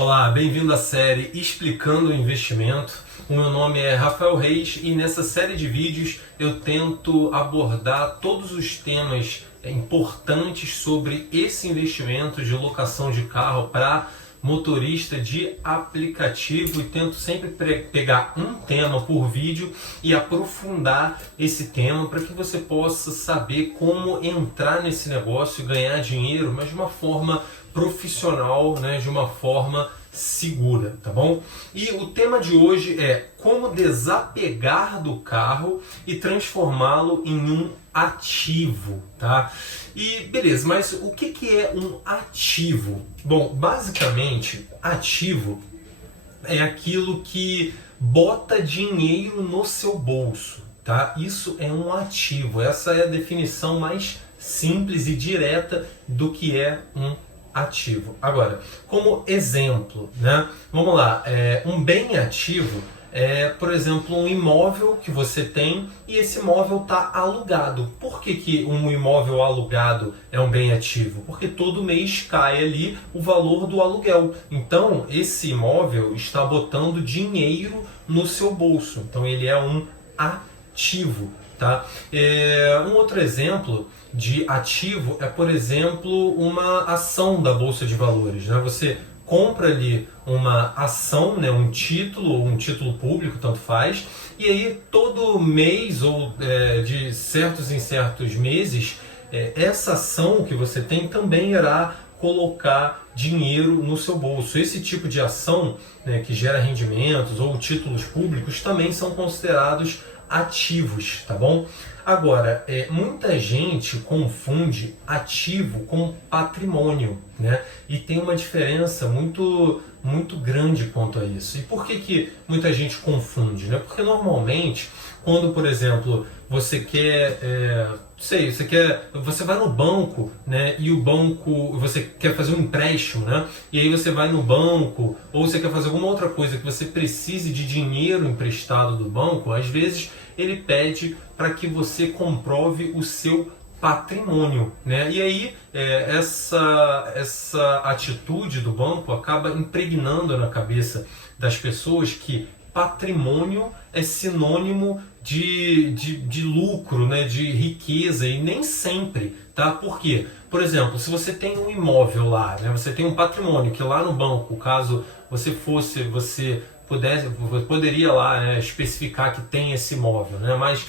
Olá, bem-vindo à série Explicando o Investimento. O meu nome é Rafael Reis e nessa série de vídeos eu tento abordar todos os temas importantes sobre esse investimento de locação de carro para motorista de aplicativo e tento sempre pegar um tema por vídeo e aprofundar esse tema para que você possa saber como entrar nesse negócio e ganhar dinheiro, mas de uma forma profissional, né, de uma forma segura, tá bom? E o tema de hoje é como desapegar do carro e transformá-lo em um ativo, tá? E beleza, mas o que é um ativo? Bom, basicamente, ativo é aquilo que bota dinheiro no seu bolso, tá? Isso é um ativo, essa é a definição mais simples e direta do que é um ativo. Agora, como exemplo, né? Vamos lá, um bem ativo é, por exemplo, um imóvel que você tem e esse imóvel está alugado. Por que um imóvel alugado é um bem ativo? Porque todo mês cai ali o valor do aluguel. Então, esse imóvel está botando dinheiro no seu bolso. Então, ele é um ativo. Tá? Um outro exemplo de ativo é, por exemplo, uma ação da Bolsa de Valores. Né? Você compra ali uma ação, né, um título público, tanto faz, e aí todo mês ou de certos em certos meses, essa ação que você tem também irá colocar dinheiro no seu bolso. Esse tipo de ação, né, que gera rendimentos ou títulos públicos também são considerados ativos, tá bom? Agora, muita gente confunde ativo com patrimônio, né? E tem uma diferença muito grande quanto a isso. E por que muita gente confunde, né? Porque normalmente, quando, por exemplo, você quer, você vai no banco, né? E o banco, você quer fazer um empréstimo, né? E aí você vai no banco, ou você quer fazer alguma outra coisa que você precise de dinheiro emprestado do banco, às vezes ele pede para que você comprove o seu patrimônio, né? E aí essa atitude do banco acaba impregnando na cabeça das pessoas que patrimônio é sinônimo de lucro, né? De riqueza, e nem sempre, tá? Por quê? Por exemplo, se você tem um imóvel lá, né? Você tem um patrimônio que lá no banco, caso você poderia lá, né, especificar que tem esse imóvel, né? Mas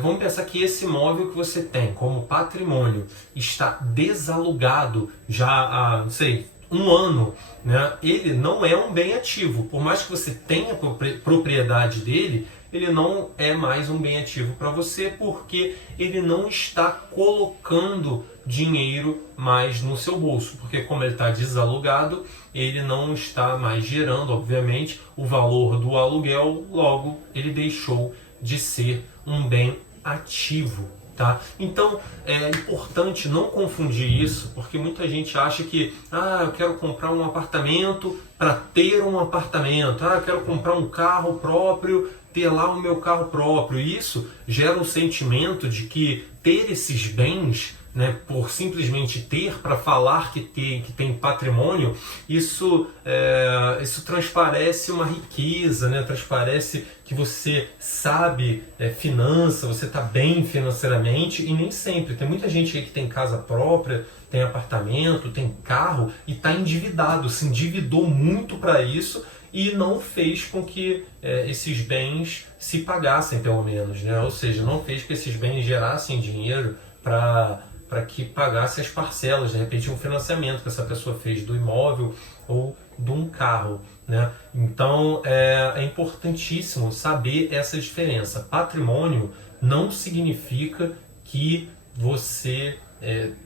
vamos pensar que esse imóvel que você tem como patrimônio está desalugado já há, não sei, um ano, né? Ele não é um bem ativo. Por mais que você tenha propriedade dele, ele não é mais um bem ativo para você, porque ele não está colocando dinheiro mais no seu bolso, porque como ele está desalugado, ele não está mais gerando, obviamente, o valor do aluguel, logo ele deixou de ser um bem ativo. Tá? Então é importante não confundir isso, porque muita gente acha que eu quero comprar um apartamento para ter um apartamento, eu quero comprar um carro próprio, ter lá o meu carro próprio. E isso gera um sentimento de que ter esses bens, né, por simplesmente ter, para falar que tem patrimônio, isso transparece uma riqueza, né, transparece que você sabe finança, você está bem financeiramente, e nem sempre. Tem muita gente aí que tem casa própria, tem apartamento, tem carro e está endividado, se endividou muito para isso e não fez com que esses bens se pagassem, pelo menos, né? Ou seja, não fez com que esses bens gerassem dinheiro para que pagasse as parcelas, de repente um financiamento que essa pessoa fez do imóvel ou de um carro, né? Então é importantíssimo saber essa diferença. Patrimônio não significa que você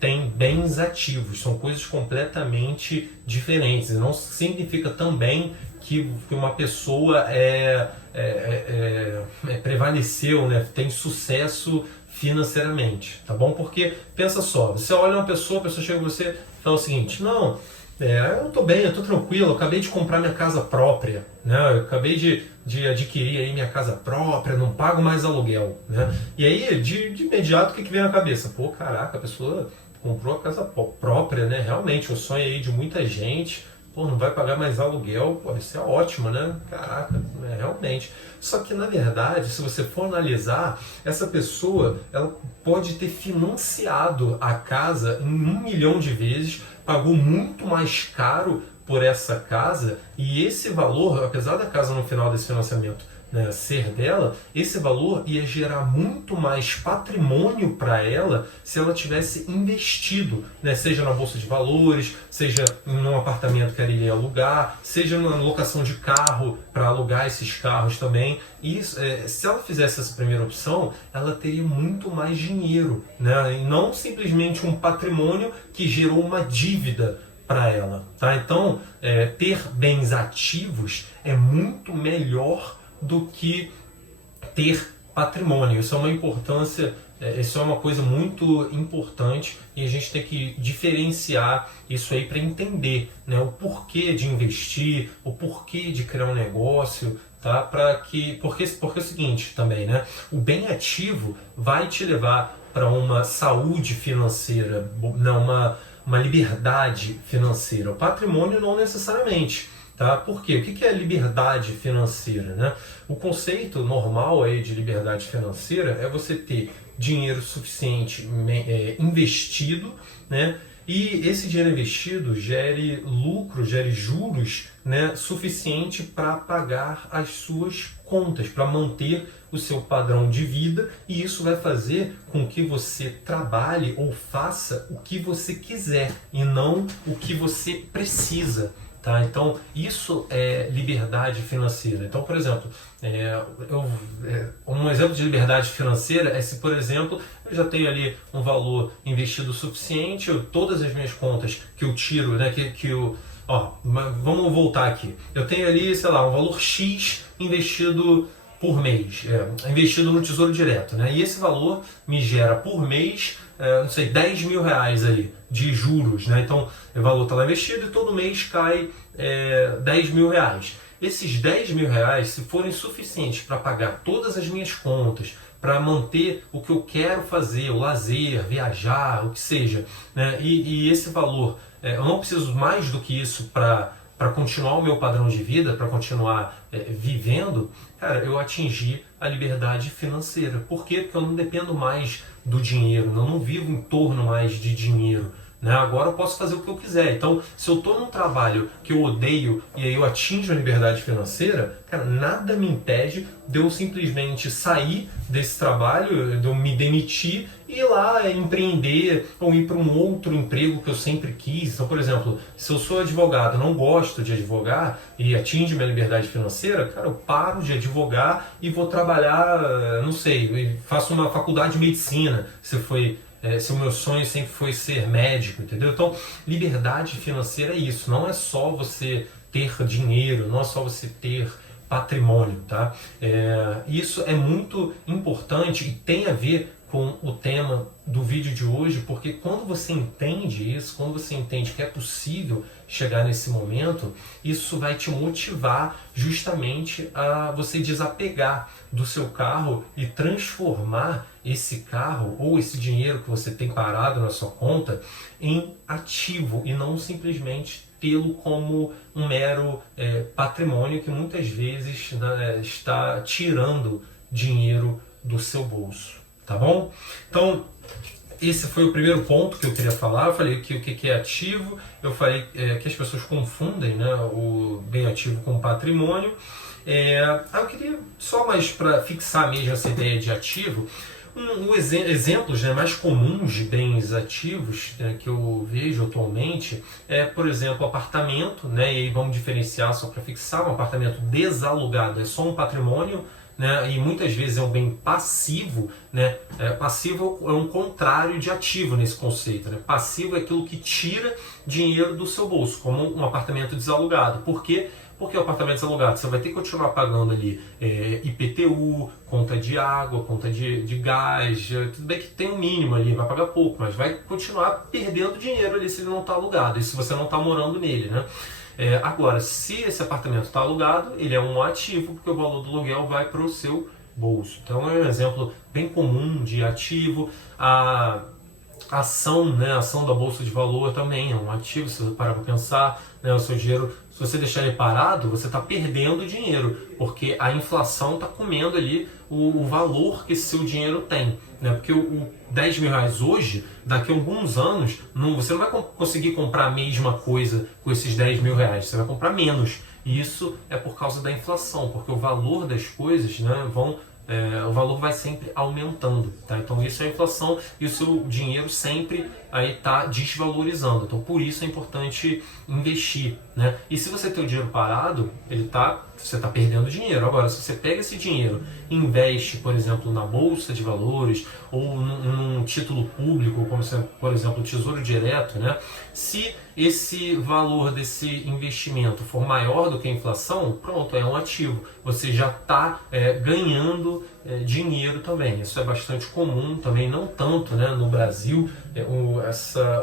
tem bens ativos, são coisas completamente diferentes. Não significa também que uma pessoa prevaleceu, né? Tem sucesso financeiramente, tá bom? Porque, pensa só, você olha uma pessoa, a pessoa chega com você e fala o seguinte: não, eu tô bem, eu tô tranquilo, eu acabei de comprar minha casa própria, né? Eu acabei de adquirir aí minha casa própria, não pago mais aluguel, né? E aí, de imediato, o que vem na cabeça? Pô, caraca, a pessoa comprou a casa própria, né? Realmente, o sonho aí de muita gente. pô, não vai pagar mais aluguel, pô, isso é ótimo, né? Caraca, realmente. Só que, na verdade, se você for analisar, essa pessoa, ela pode ter financiado a casa em 1 milhão de vezes, pagou muito mais caro por essa casa, e esse valor, apesar da casa no final desse financiamento, né, ser dela, esse valor ia gerar muito mais patrimônio para ela se ela tivesse investido, né, seja na bolsa de valores, seja num apartamento que ela iria alugar, seja na locação de carro para alugar esses carros também. E se ela fizesse essa primeira opção, ela teria muito mais dinheiro, né, e não simplesmente um patrimônio que gerou uma dívida para ela. Tá? Então, ter bens ativos é muito melhor do que ter patrimônio. Isso é uma importância, isso é uma coisa muito importante e a gente tem que diferenciar isso aí para entender, né, o porquê de investir, o porquê de criar um negócio, tá? Porque é o seguinte também, né? O bem ativo vai te levar para uma saúde financeira, não uma liberdade financeira. O patrimônio não necessariamente. Tá? Por quê? O que é liberdade financeira? Né? O conceito normal aí de liberdade financeira é você ter dinheiro suficiente investido, né? E esse dinheiro investido gere lucro, gere juros, né, suficiente para pagar as suas contas, para manter o seu padrão de vida, e isso vai fazer com que você trabalhe ou faça o que você quiser e não o que você precisa. Tá? Então, isso é liberdade financeira. Então, por exemplo, um exemplo de liberdade financeira é se, por exemplo, eu já tenho ali um valor investido suficiente, todas as minhas contas que eu tiro, né, vamos voltar aqui. Eu tenho ali, sei lá, um valor X investido por mês, investido no Tesouro Direto, né? E esse valor me gera por mês, não sei, 10 mil reais ali de juros, né? Então o valor está lá investido e todo mês cai 10 mil reais. Esses 10 mil reais, se forem suficientes para pagar todas as minhas contas, para manter o que eu quero fazer, o lazer, viajar, o que seja, né? E esse valor, eu não preciso mais do que isso para continuar o meu padrão de vida, para continuar vivendo, cara, eu atingi a liberdade financeira. Por quê? Porque eu não dependo mais do dinheiro, eu não vivo em torno mais de dinheiro. Né? Agora eu posso fazer o que eu quiser. Então, se eu estou num trabalho que eu odeio e aí eu atinjo a liberdade financeira, cara, nada me impede de eu simplesmente sair desse trabalho, de eu me demitir e ir lá empreender ou ir para um outro emprego que eu sempre quis. Então, por exemplo, se eu sou advogado, não gosto de advogar e atinge minha liberdade financeira, cara, eu paro de advogar e vou trabalhar, não sei, faço uma faculdade de medicina, se o meu sonho sempre foi ser médico, entendeu? Então, liberdade financeira é isso, não é só você ter dinheiro, não é só você ter patrimônio, tá? Isso é muito importante e tem a ver com o tema do vídeo de hoje, porque quando você entende isso, quando você entende que é possível chegar nesse momento, isso vai te motivar justamente a você desapegar do seu carro e transformar esse carro ou esse dinheiro que você tem parado na sua conta em ativo e não simplesmente tê-lo como um mero patrimônio que muitas vezes, né, está tirando dinheiro do seu bolso. Tá bom? Então, esse foi o primeiro ponto que eu queria falar. Eu falei que o que é ativo, eu falei que as pessoas confundem, né, o bem ativo com patrimônio. Eu queria, só mais para fixar mesmo essa ideia de ativo, exemplos, né, mais comuns de bens ativos, né, que eu vejo atualmente por exemplo, apartamento, né, e aí vamos diferenciar só para fixar, um apartamento desalugado é só um patrimônio, né, e muitas vezes é um bem passivo, né? Passivo é um contrário de ativo nesse conceito, né? Passivo é aquilo que tira dinheiro do seu bolso, como um apartamento desalugado. Por quê? Porque o apartamento desalugado você vai ter que continuar pagando ali IPTU, conta de água, conta de gás, tudo bem que tem um mínimo ali, vai pagar pouco, mas vai continuar perdendo dinheiro ali se ele não está alugado, e se você não está morando nele, né? Agora, se esse apartamento está alugado, ele é um ativo, porque o valor do aluguel vai para o seu bolso. Então é um exemplo bem comum de ativo. ação, né? A ação da Bolsa de Valor também é um ativo, se você parar para pensar, né? O seu dinheiro, se você deixar ele parado, você está perdendo dinheiro, porque a inflação está comendo ali o valor que esse seu dinheiro tem, né? Porque o 10 mil reais hoje, daqui a alguns anos, você não vai conseguir comprar a mesma coisa com esses 10 mil reais, você vai comprar menos. E isso é por causa da inflação, porque o valor das coisas, né, o valor vai sempre aumentando, tá? Então isso é a inflação e o seu dinheiro sempre aí está desvalorizando. Então por isso é importante investir, né? E se você tem o dinheiro parado, você está perdendo dinheiro. Agora, se você pega esse dinheiro e investe, por exemplo, na Bolsa de Valores ou num título público, como por exemplo o Tesouro Direto, né? Se esse valor desse investimento for maior do que a inflação, pronto, é um ativo. Você já está ganhando dinheiro também. Isso é bastante comum também, não tanto, né, no Brasil.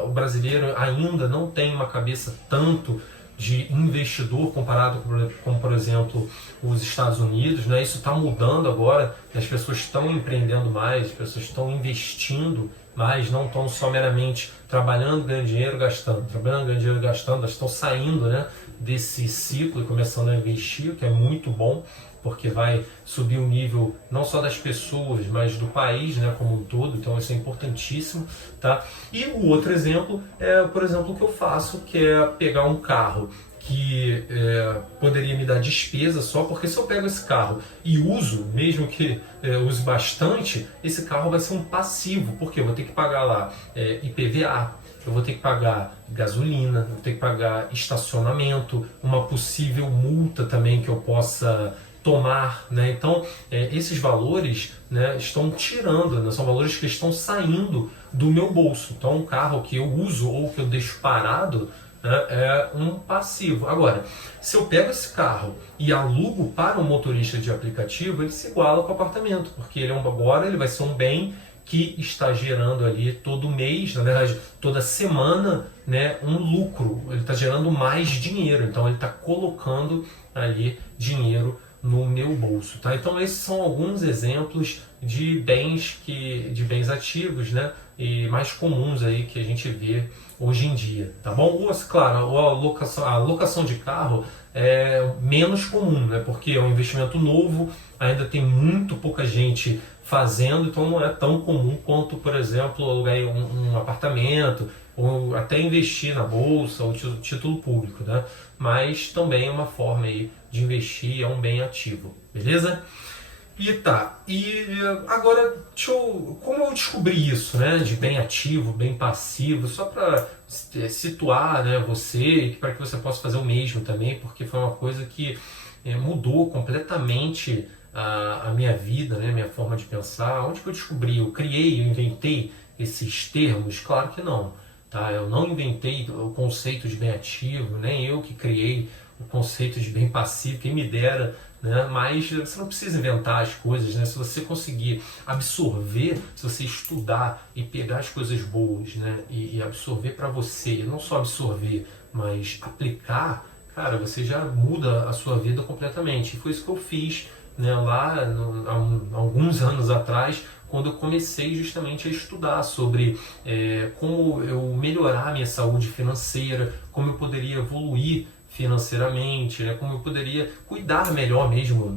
O brasileiro ainda não tem uma cabeça tanto de investidor comparado com, por exemplo, os Estados Unidos, né? Isso está mudando agora, as pessoas estão empreendendo mais, as pessoas estão investindo mais, não estão só meramente trabalhando, ganhando dinheiro, gastando, trabalhando, ganhando dinheiro, gastando, elas estão saindo, né, desse ciclo e começando a investir, o que é muito bom, porque vai subir o nível não só das pessoas, mas do país, né, como um todo. Então isso é importantíssimo, tá? E o outro exemplo é, por exemplo, o que eu faço, que é pegar um carro que poderia me dar despesa só, porque se eu pego esse carro e uso, mesmo que use bastante, esse carro vai ser um passivo, porque eu vou ter que pagar lá IPVA, eu vou ter que pagar gasolina, eu vou ter que pagar estacionamento, uma possível multa também que eu possa tomar, né? Então esses valores, né, estão tirando, né, são valores que estão saindo do meu bolso. Então um carro que eu uso ou que eu deixo parado, né, é um passivo. Agora, se eu pego esse carro e alugo para um motorista de aplicativo, ele se iguala com o apartamento, porque agora ele vai ser um bem que está gerando ali todo mês, na verdade toda semana, né, um lucro. Ele está gerando mais dinheiro, então ele está colocando ali dinheiro no meu bolso, tá? Então esses são alguns exemplos de bens ativos, né, e mais comuns aí que a gente vê hoje em dia, tá bom? Claro, a locação de carro é menos comum, né, porque é um investimento novo, ainda tem muito pouca gente fazendo, então não é tão comum quanto, por exemplo, alugar um apartamento ou até investir na bolsa ou título público, né? Mas também é uma forma aí de investir, é um bem ativo, beleza? E agora, como eu descobri isso, né, de bem ativo, bem passivo, só para situar, né, você, e para que você possa fazer o mesmo também, porque foi uma coisa que mudou completamente a minha vida, né, minha forma de pensar. Onde que eu descobri? Eu inventei esses termos? Claro que não. Tá? Eu não inventei o conceito de bem ativo, nem eu que criei o conceito de bem passivo, quem me dera, né? Mas você não precisa inventar as coisas, né? Se você conseguir absorver, se você estudar e pegar as coisas boas, né, e absorver para você, e não só absorver, mas aplicar, cara, você já muda a sua vida completamente. E foi isso que eu fiz, né, lá há alguns anos atrás, quando eu comecei justamente a estudar sobre como eu melhorar a minha saúde financeira, como eu poderia evoluir financeiramente, né, como eu poderia cuidar melhor mesmo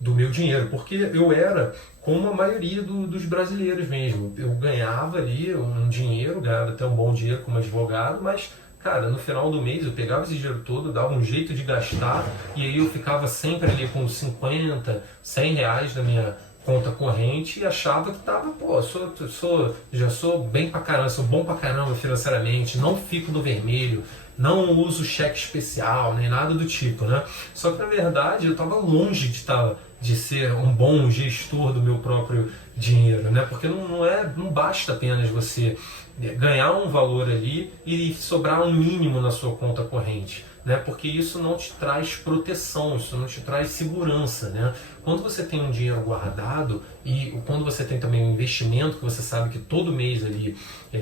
do meu dinheiro, porque eu era como a maioria dos brasileiros mesmo. Eu ganhava ali um dinheiro, ganhava até um bom dinheiro como advogado, mas cara, no final do mês eu pegava esse dinheiro todo, dava um jeito de gastar, e aí eu ficava sempre ali com 50, 100 reais na minha conta corrente e achava que tava, já sou bem pra caramba, sou bom pra caramba financeiramente, não fico no vermelho, não uso cheque especial, nem nada do tipo, né? Só que na verdade eu estava longe de ser um bom gestor do meu próprio dinheiro, né? Porque não basta apenas você ganhar um valor ali e sobrar um mínimo na sua conta corrente, né? Porque isso não te traz proteção, isso não te traz segurança, né? Quando você tem um dinheiro guardado e quando você tem também um investimento que você sabe que todo mês ali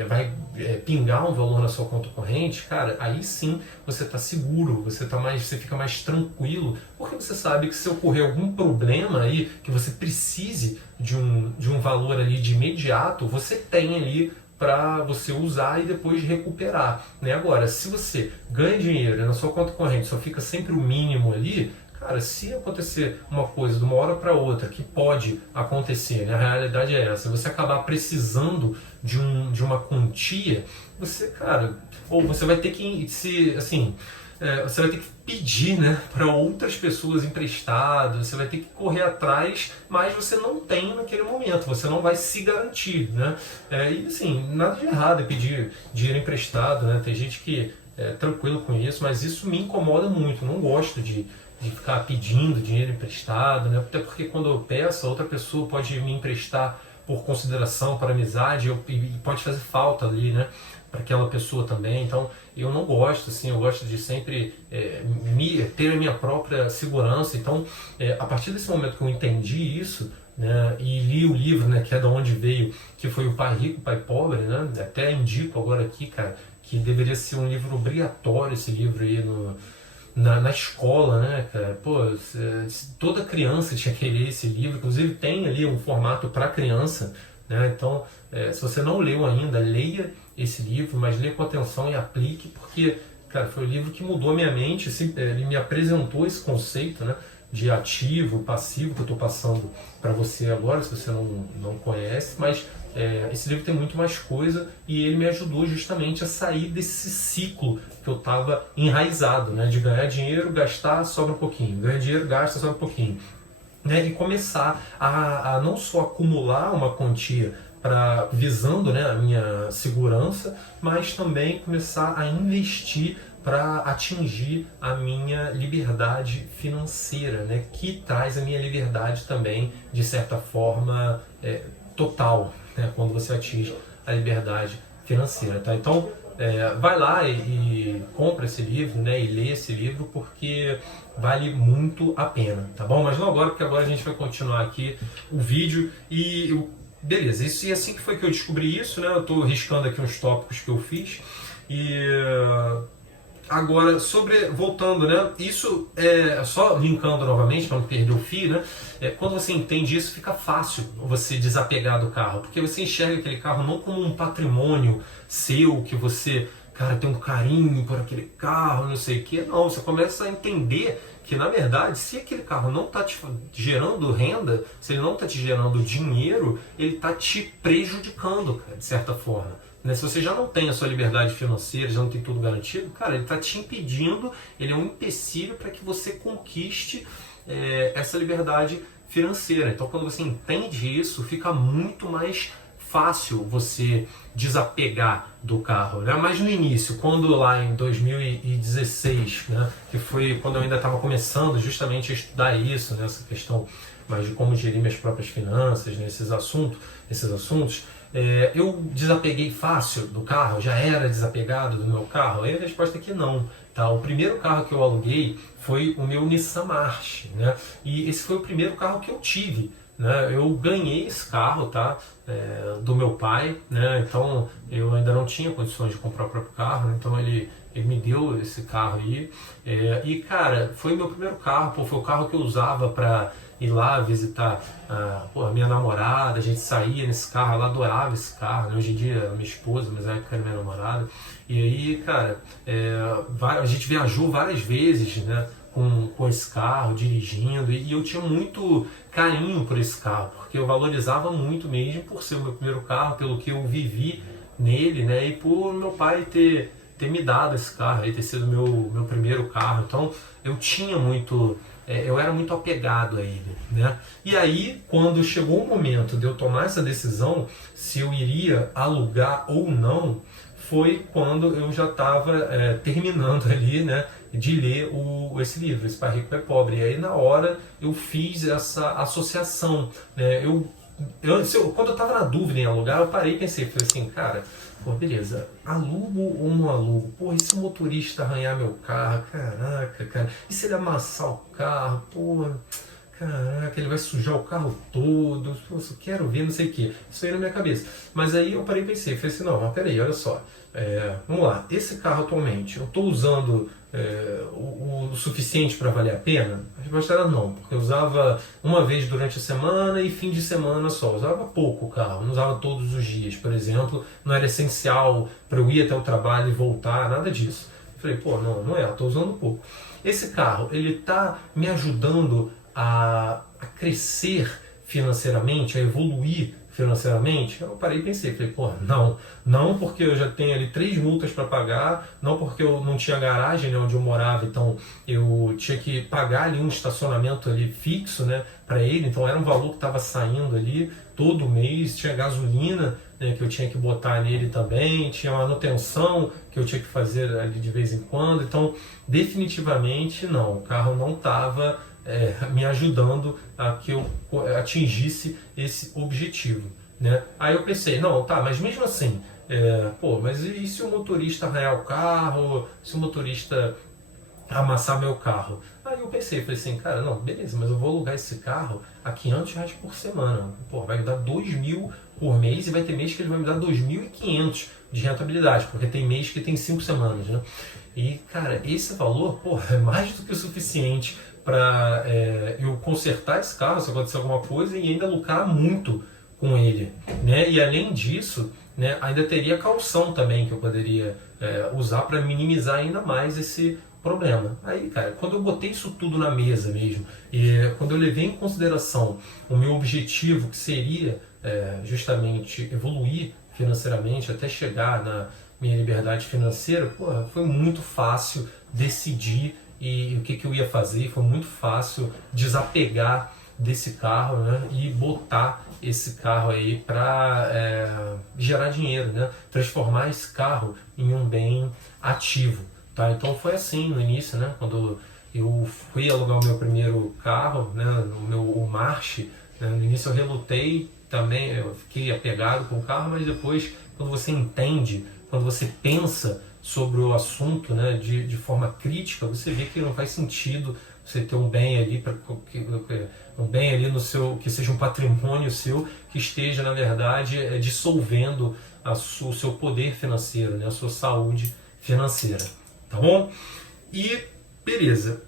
vai pingar um valor na sua conta corrente, cara, aí sim você está seguro, você fica mais tranquilo, porque você sabe que se ocorrer algum problema aí que você precise de um valor ali de imediato, você tem ali para você usar e depois recuperar, né? Agora, se você ganha dinheiro na sua conta corrente, só fica sempre o mínimo ali, cara, se acontecer uma coisa de uma hora para outra, que pode acontecer, né? A realidade é essa, você acabar precisando de uma quantia, você, cara, ou você vai ter que você vai ter que pedir, né, para outras pessoas emprestado, você vai ter que correr atrás, mas você não tem naquele momento, você não vai se garantir, né? E assim, nada de errado em pedir dinheiro emprestado, né? Tem gente que é tranquilo com isso, mas isso me incomoda muito, eu não gosto de ficar pedindo dinheiro emprestado, né? Até porque quando eu peço, a outra pessoa pode me emprestar por consideração, para amizade, e pode fazer falta ali, né? Para aquela pessoa também. Então, eu não gosto, assim, eu gosto de sempre ter a minha própria segurança. Então, a partir desse momento que eu entendi isso, né, e li o livro, né, que é de onde veio, que foi o Pai Rico, Pai Pobre, né? Até indico agora aqui, cara, que deveria ser um livro obrigatório, esse livro aí na escola, né, cara? Pô, toda criança tinha que ler esse livro, inclusive tem ali um formato para criança, né? Então, se você não leu ainda, leia esse livro, mas leia com atenção e aplique, porque, cara, foi o livro que mudou a minha mente, ele me apresentou esse conceito, né, de ativo, passivo, que eu estou passando para você agora, se você não conhece, mas esse livro tem muito mais coisa e ele me ajudou justamente a sair desse ciclo que eu estava enraizado, né, de ganhar dinheiro, gastar, sobra um pouquinho, ganhar dinheiro, gasta, sobra um pouquinho, né, e começar a não só acumular uma quantia visando, né, a minha segurança, mas também começar a investir para atingir a minha liberdade financeira, né, que traz a minha liberdade também, de certa forma, total, né, quando você atinge a liberdade financeira. Tá? Então, vai lá e compra esse livro, né, e lê esse livro, porque vale muito a pena, tá bom? Mas não agora, porque agora a gente vai continuar aqui o vídeo beleza, e assim que foi que eu descobri isso, né? Eu estou riscando aqui uns tópicos que eu fiz. E agora, voltando, né? Isso só linkando novamente, para não perder o fio, né? Quando você entende isso, fica fácil você desapegar do carro, porque você enxerga aquele carro não como um patrimônio seu, que você, cara, tem um carinho por aquele carro, não sei o quê. Não, você começa a entender que, na verdade, se aquele carro não está te gerando renda, se ele não está te gerando dinheiro, ele está te prejudicando, cara, de certa forma. Né? Se você já não tem a sua liberdade financeira, já não tem tudo garantido, cara, ele está te impedindo, ele é um empecilho para que você conquiste essa liberdade financeira. Então, quando você entende isso, fica muito mais fácil você desapegar do carro, né? Mas no início, quando lá em 2016, né, que foi quando eu ainda estava começando justamente a estudar isso, né, essa questão mais de como gerir minhas próprias finanças, né, esses assuntos, eu desapeguei fácil do carro, já era desapegado do meu carro? Aí a resposta é que não. Tá? O primeiro carro que eu aluguei foi o meu Nissan March, né? E esse foi o primeiro carro que eu tive. Né? Eu ganhei esse carro, tá? Do meu pai, né? Então eu ainda não tinha condições de comprar o próprio carro, né? Então ele me deu esse carro aí. E cara, foi o meu primeiro carro, pô, foi o carro que eu usava para ir lá visitar a minha namorada. A gente saía nesse carro, ela adorava esse carro, né? Hoje em dia é minha esposa, mas na época era minha namorada. E aí, cara, a gente viajou várias vezes, né? Com esse carro, dirigindo, e eu tinha muito carinho por esse carro, porque eu valorizava muito mesmo por ser o meu primeiro carro, pelo que eu vivi nele, né, e por meu pai ter me dado esse carro, ter sido meu primeiro carro. Então eu tinha muito, eu era muito apegado a ele, né? E aí, quando chegou o momento de eu tomar essa decisão, se eu iria alugar ou não, foi quando eu já estava terminando ali, né, de ler esse livro, esse Pai Rico, Pai Pobre. E aí, na hora, eu fiz essa associação, né? Quando eu estava na dúvida em alugar, eu parei e pensei, falei assim, cara, pô, beleza, alugo ou não alugo? Pô, e se o motorista arranhar meu carro? Caraca, cara, e se ele amassar o carro? Pô, caraca, ele vai sujar o carro todo, nossa, eu quero ver, não sei o que. Isso aí na minha cabeça. Mas aí eu parei e pensei, falei assim, não, mas peraí, olha só, vamos lá, esse carro atualmente, eu estou usando o suficiente para valer a pena? A resposta era não, porque eu usava uma vez durante a semana e fim de semana só. Eu usava pouco o carro, não usava todos os dias, por exemplo. Não era essencial para eu ir até o trabalho e voltar, nada disso. Eu falei, pô, não é, eu estou usando pouco. Esse carro, ele está me ajudando a crescer financeiramente, a evoluir financeiramente? Eu parei e pensei, falei, pô, não porque eu já tenho ali 3 multas para pagar, não porque eu não tinha garagem, né, onde eu morava, então eu tinha que pagar ali um estacionamento ali fixo, né, para ele, então era um valor que estava saindo ali todo mês, tinha gasolina, né, que eu tinha que botar nele também, tinha manutenção que eu tinha que fazer ali de vez em quando, então definitivamente não, o carro não estava me ajudando a que eu atingisse esse objetivo, né? Aí eu pensei, não, tá, mas mesmo assim, mas e se o motorista arranhar o carro, se o motorista amassar meu carro? Aí eu pensei, falei assim, cara, não, beleza, mas eu vou alugar esse carro a R$ 500 por semana. Pô, vai me dar 2.000 por mês e vai ter mês que ele vai me dar 2.500 de rentabilidade, porque tem mês que tem 5 semanas, né? E, cara, esse valor, pô, é mais do que o suficiente para eu consertar esse carro se acontecer alguma coisa e ainda lucrar muito com ele, né? E além disso, né, ainda teria caução também que eu poderia usar para minimizar ainda mais esse problema. Aí, cara, quando eu botei isso tudo na mesa mesmo, e quando eu levei em consideração o meu objetivo, que seria justamente evoluir financeiramente até chegar na minha liberdade financeira, porra, foi muito fácil decidir e o que eu ia fazer. Foi muito fácil desapegar desse carro, né, e botar esse carro aí para gerar dinheiro, né, transformar esse carro em um bem ativo, tá? Então foi assim no início, né, quando eu fui alugar o meu primeiro carro, né, o March, né, no início eu relutei também, eu fiquei apegado com o carro, mas depois, quando você entende, quando você pensa sobre o assunto, né, de forma crítica, você vê que não faz sentido você ter um bem ali, um bem ali no seu, que seja um patrimônio seu, que esteja, na verdade, dissolvendo o seu poder financeiro, né, a sua saúde financeira, tá bom? E beleza.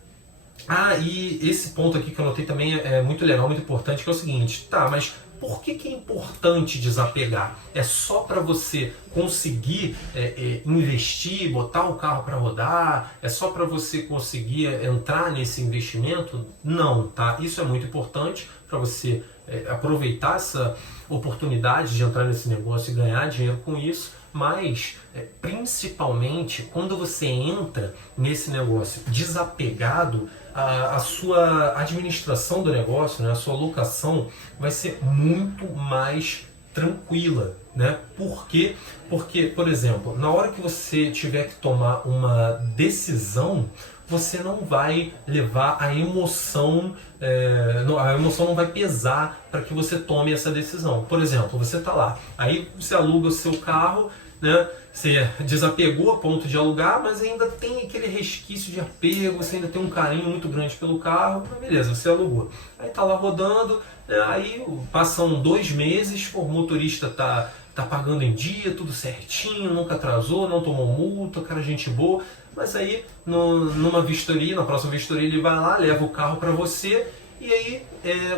E esse ponto aqui que eu notei também é muito legal, muito importante, que é o seguinte, tá, mas por que é importante desapegar? É só para você conseguir investir, botar o carro para rodar? É só para você conseguir entrar nesse investimento? Não, tá? Isso é muito importante para você aproveitar essa oportunidade de entrar nesse negócio e ganhar dinheiro com isso, mas principalmente quando você entra nesse negócio desapegado, a sua administração do negócio, né, a sua alocação vai ser muito mais tranquila, né? Por quê? Porque, por exemplo, na hora que você tiver que tomar uma decisão, você não vai levar a emoção não vai pesar para que você tome essa decisão. Por exemplo, você está lá, aí você aluga o seu carro, né? Você desapegou a ponto de alugar, mas ainda tem aquele resquício de apego, você ainda tem um carinho muito grande pelo carro, mas beleza, você alugou. Aí tá lá rodando, né? Aí passam 2 meses, o motorista tá pagando em dia, tudo certinho, nunca atrasou, não tomou multa, cara, gente boa, mas aí numa vistoria, na próxima vistoria ele vai lá, leva o carro para você, e aí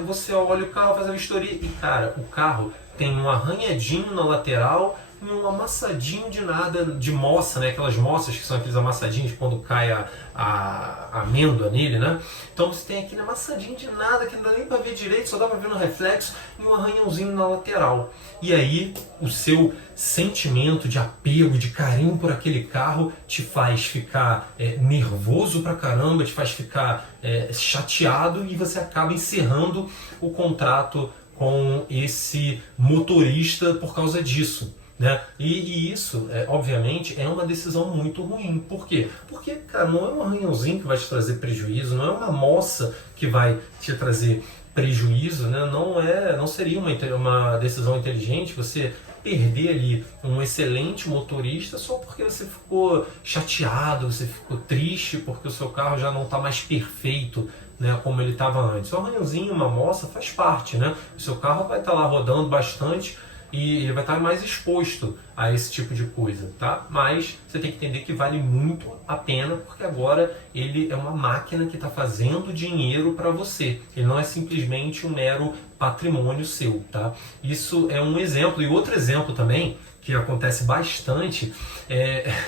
você olha o carro, faz a vistoria e, cara, o carro tem um arranhadinho na lateral e um amassadinho de nada, de moça, né? Aquelas moças que são aqueles amassadinhos quando cai a amêndoa nele, né? Então você tem aquele amassadinho de nada que não dá nem para ver direito, só dá para ver no reflexo, e um arranhãozinho na lateral. E aí o seu sentimento de apego, de carinho por aquele carro te faz ficar nervoso pra caramba, te faz ficar chateado, e você acaba encerrando o contrato com esse motorista por causa disso, né? E isso, obviamente, é uma decisão muito ruim. Por quê? Porque, cara, não é um arranhãozinho que vai te trazer prejuízo, não é uma moça que vai te trazer prejuízo, né? Não seria uma decisão inteligente você perder ali um excelente motorista só porque você ficou chateado, você ficou triste porque o seu carro já não está mais perfeito, né, como ele estava antes. O arranhãozinho, uma moça, faz parte, né? O seu carro vai estar lá rodando bastante e ele vai estar mais exposto a esse tipo de coisa, tá? Mas você tem que entender que vale muito a pena, porque agora ele é uma máquina que está fazendo dinheiro para você. Ele não é simplesmente um mero patrimônio seu, tá? Isso é um exemplo. E outro exemplo também, que acontece bastante,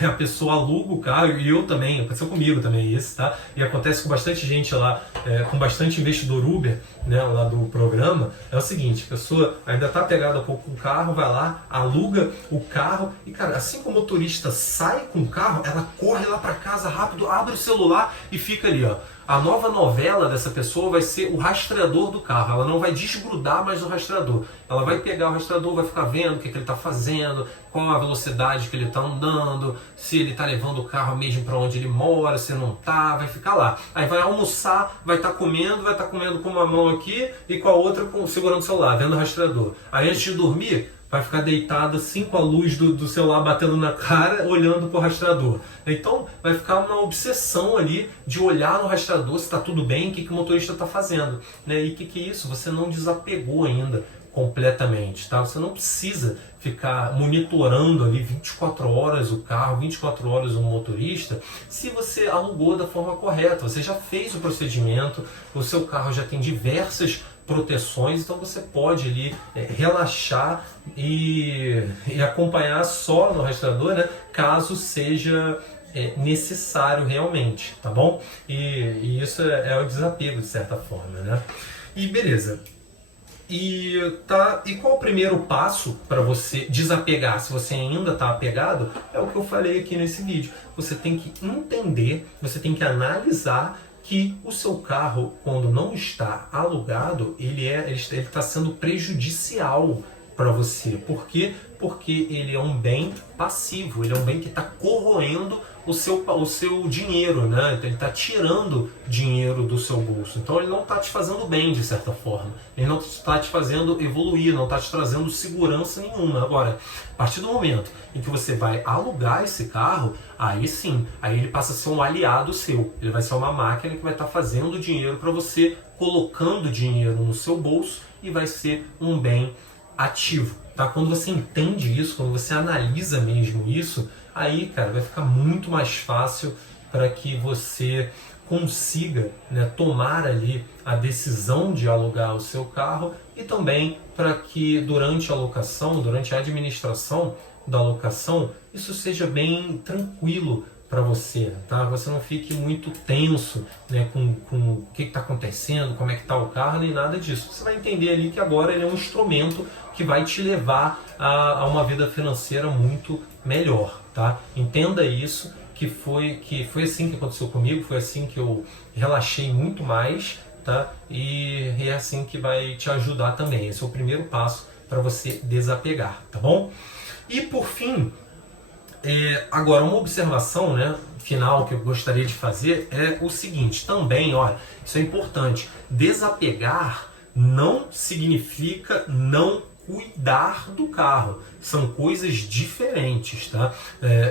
a pessoa aluga o carro, e eu também, aconteceu comigo também isso, tá? E acontece com bastante gente lá, com bastante investidor Uber, né, lá do programa, é o seguinte, a pessoa ainda tá pegada um pouco com o carro, vai lá, aluga o carro, e cara, assim que o motorista sai com o carro, ela corre lá para casa rápido, abre o celular e fica ali, ó. A nova novela dessa pessoa vai ser o rastreador do carro. Ela não vai desgrudar mais do rastreador. Ela vai pegar o rastreador, vai ficar vendo o que ele está fazendo, qual a velocidade que ele está andando, se ele está levando o carro mesmo para onde ele mora, se não está, vai ficar lá. Aí vai almoçar, vai estar comendo com uma mão aqui e com a outra segurando o celular, vendo o rastreador. Aí antes de dormir, vai ficar deitado assim com a luz do celular batendo na cara, olhando para o rastreador. Então vai ficar uma obsessão ali de olhar no rastreador se está tudo bem, o que o motorista está fazendo. Né? E o que é isso? Você não desapegou ainda completamente. Tá? Você não precisa ficar monitorando ali 24 horas o carro, 24 horas o motorista, se você alugou da forma correta. Você já fez o procedimento, o seu carro já tem diversas proteções, então você pode ali relaxar e acompanhar só no rastreador, né, caso seja necessário realmente, tá bom? E isso é o desapego de certa forma, né? E beleza. E qual o primeiro passo para você desapegar? Se você ainda está apegado, é o que eu falei aqui nesse vídeo. Você tem que entender, você tem que analisar que o seu carro, quando não está alugado, ele está sendo prejudicial para você. Por quê? Porque ele é um bem passivo, ele é um bem que está corroendo o seu dinheiro, né? Ele está tirando dinheiro do seu bolso. Então ele não está te fazendo bem, de certa forma. Ele não está te fazendo evoluir, não está te trazendo segurança nenhuma. Agora, a partir do momento em que você vai alugar esse carro, aí sim, aí ele passa a ser um aliado seu. Ele vai ser uma máquina que vai estar fazendo dinheiro para você, colocando dinheiro no seu bolso, e vai ser um bem ativo. Tá? Quando você entende isso, quando você analisa mesmo isso, aí, cara, vai ficar muito mais fácil para que você consiga, né, tomar ali a decisão de alugar o seu carro, e também para que durante a locação, durante a administração da locação, isso seja bem tranquilo para você, tá? Você não fique muito tenso, né, com o que está acontecendo, como é que está o carro, nem nada disso. Você vai entender ali que agora ele é um instrumento que vai te levar a uma vida financeira muito melhor, tá? Entenda isso, que foi assim que aconteceu comigo, foi assim que eu relaxei muito mais, tá? E é assim que vai te ajudar também. Esse é o primeiro passo para você desapegar, tá bom? E por fim, agora uma observação, né, final que eu gostaria de fazer é o seguinte, também, olha, isso é importante, desapegar não significa não cuidar do carro, são coisas diferentes, tá?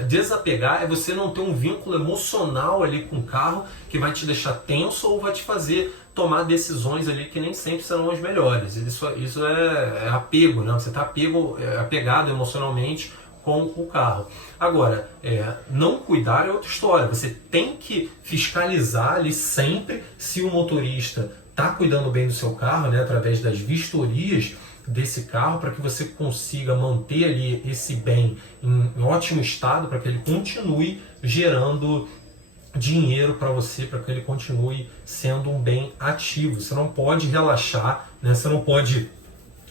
Desapegar é você não ter um vínculo emocional ali com o carro que vai te deixar tenso ou vai te fazer tomar decisões ali que nem sempre serão as melhores. Isso é apego, né? Você está apegado emocionalmente com o carro. Agora, não cuidar é outra história. Você tem que fiscalizar ali sempre se o motorista está cuidando bem do seu carro, né, através das vistorias desse carro, para que você consiga manter ali esse bem em ótimo estado, para que ele continue gerando dinheiro para você, para que ele continue sendo um bem ativo. Você não pode relaxar, né? Você não pode,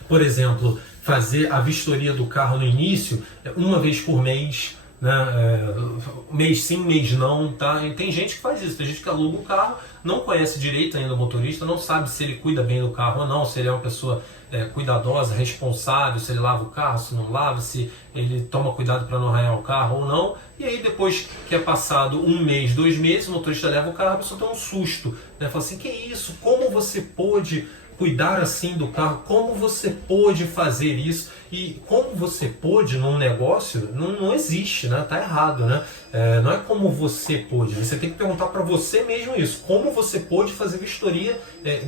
por exemplo, fazer a vistoria do carro no início uma vez por mês, né? Mês sim, mês não, tá? E tem gente que faz isso, tem gente que aluga o carro, não conhece direito ainda o motorista, não sabe se ele cuida bem do carro ou não, se ele é uma pessoa cuidadosa, responsável, se ele lava o carro, se não lava, se ele toma cuidado para não arranhar o carro ou não. E aí depois que é passado um mês, 2 meses, o motorista leva o carro, a pessoa tem um susto, né? Fala assim, que isso? Como você pôde cuidar assim do carro? Como você pôde fazer isso? E como você pôde num negócio não existe, né? Tá errado, né? Não é como você pôde. Você tem que perguntar para você mesmo isso. Como você pôde fazer vistoria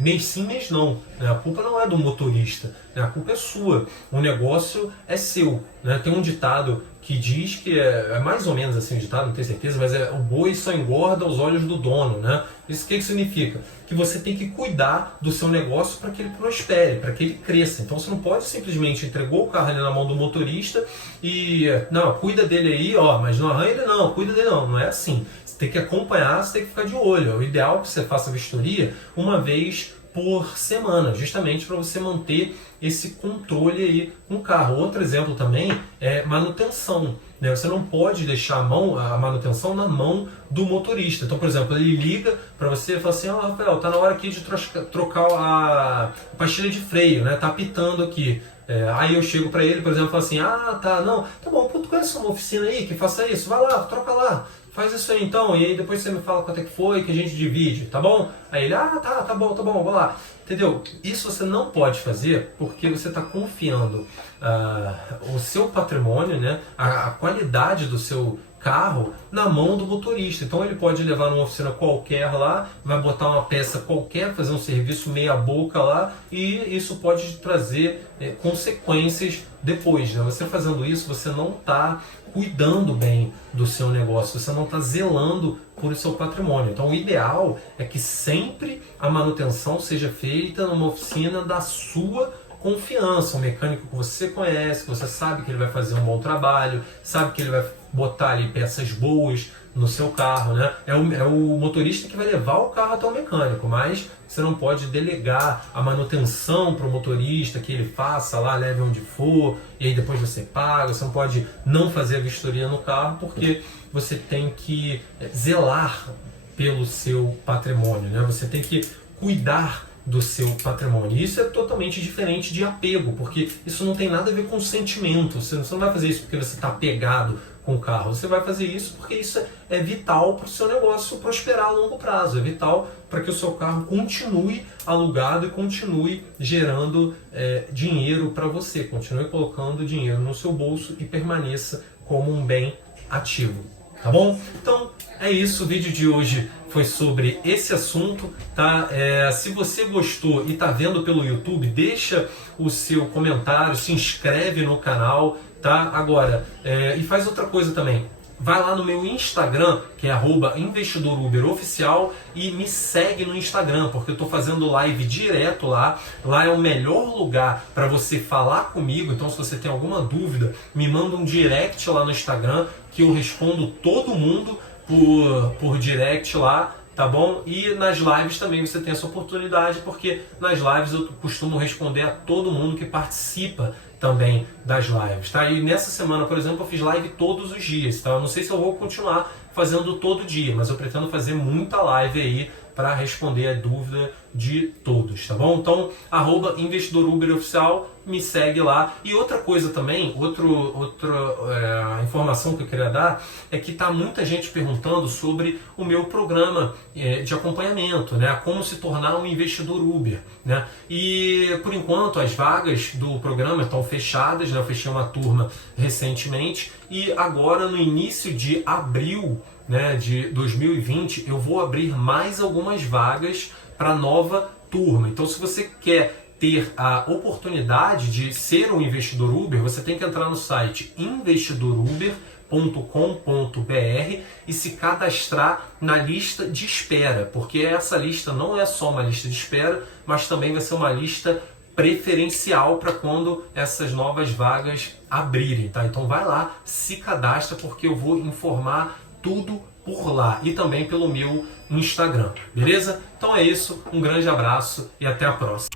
mês sim, mês não? Né? A culpa não é do motorista, né? A culpa é sua. O negócio é seu, né? Tem um ditado que diz que é mais ou menos assim o ditado, não tenho certeza, mas o boi só engorda aos olhos do dono, né? Isso o que significa? Que você tem que cuidar do seu negócio para que ele prospere, para que ele cresça. Então você não pode simplesmente entregou o carro ali na mão do motorista e não, cuida dele aí, ó, mas não arranha ele não, cuida dele não. Não é assim. Você tem que acompanhar, você tem que ficar de olho. O ideal é que você faça a vistoria uma vez por semana, justamente para você manter esse controle aí com o carro. Outro exemplo também é manutenção. Né? Você não pode deixar a manutenção na mão do motorista. Então, por exemplo, ele liga para você e fala assim, Rafael, tá na hora aqui de trocar a pastilha de freio, né? Tá apitando aqui. Aí eu chego para ele, por exemplo, e falo assim, tá bom, tu conhece uma oficina aí que faça isso? Vai lá, troca lá. Faz isso aí então, e aí depois você me fala quanto é que foi, que a gente divide, tá bom? Aí ele, tá bom, vou lá. Entendeu? Isso você não pode fazer porque você está confiando o seu patrimônio, né? A qualidade do seu carro na mão do motorista. Então ele pode levar numa oficina qualquer lá, vai botar uma peça qualquer, fazer um serviço meia boca lá e isso pode trazer consequências depois. Né? Você fazendo isso, você não está cuidando bem do seu negócio, você não está zelando por seu patrimônio. Então o ideal é que sempre a manutenção seja feita numa oficina da sua confiança, um mecânico que você conhece, que você sabe que ele vai fazer um bom trabalho, sabe que ele vai botar ali peças boas no seu carro, né? É o motorista que vai levar o carro até o mecânico, mas você não pode delegar a manutenção para o motorista, que ele faça lá, leve onde for, e aí depois você paga. Você não pode não fazer a vistoria no carro, porque você tem que zelar pelo seu patrimônio, né? Você tem que cuidar do seu patrimônio. Isso é totalmente diferente de apego, porque isso não tem nada a ver com sentimento. Você não vai fazer isso porque você está apegado com o carro. Você vai fazer isso porque isso é vital para o seu negócio prosperar a longo prazo. É vital para que o seu carro continue alugado e continue gerando dinheiro para você. Continue colocando dinheiro no seu bolso e permaneça como um bem ativo. Tá bom? Então é isso, o vídeo de hoje foi sobre esse assunto, tá? Se você gostou e tá vendo pelo YouTube, deixa o seu comentário, se inscreve no canal, tá? Agora, e faz outra coisa também. Vai lá no meu Instagram, que é @investidoruberoficial, e me segue no Instagram, porque eu estou fazendo live direto lá. Lá é o melhor lugar para você falar comigo. Então, se você tem alguma dúvida, me manda um direct lá no Instagram, que eu respondo todo mundo por direct lá, tá bom? E nas lives também você tem essa oportunidade, porque nas lives eu costumo responder a todo mundo que participa também das lives, tá? E nessa semana, por exemplo, eu fiz live todos os dias, tá? Eu não sei se eu vou continuar fazendo todo dia, mas eu pretendo fazer muita live aí para responder a dúvida de todos, tá bom? Então, @investidoruberoficial, me segue lá. E outra coisa também, outra informação que eu queria dar, é que tá muita gente perguntando sobre o meu programa de acompanhamento, né? Como se tornar um investidor Uber, né? E, por enquanto, as vagas do programa estão fechadas, né? Eu fechei uma turma recentemente e agora, no início de abril, né, de 2020, eu vou abrir mais algumas vagas para nova turma. Então, se você quer ter a oportunidade de ser um investidor Uber, você tem que entrar no site investidoruber.com.br e se cadastrar na lista de espera, porque essa lista não é só uma lista de espera, mas também vai ser uma lista preferencial para quando essas novas vagas abrirem, tá? Então vai lá, se cadastra, porque eu vou informar tudo por lá e também pelo meu Instagram, beleza? Então é isso, um grande abraço e até a próxima.